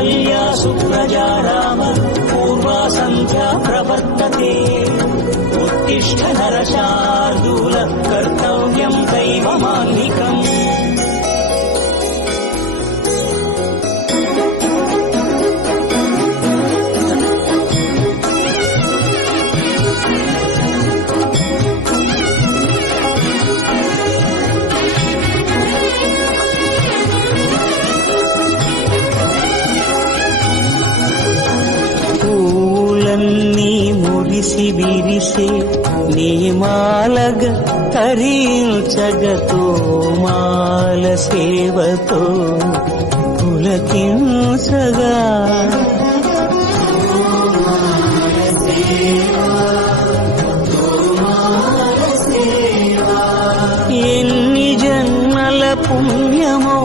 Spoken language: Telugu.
कौसल्या सुप्रजा राम पूर्वा सन्ध्या प्रवर्तते उत्तिष्ठ नरशार्दूल कर्तव्यं दैवमान्निकम् పూలన్నీ మురిసి విరిసే నీమాలగ తరించగతో మాల సేవతో పులకించగా ఎన్ని జన్మల పుణ్యమో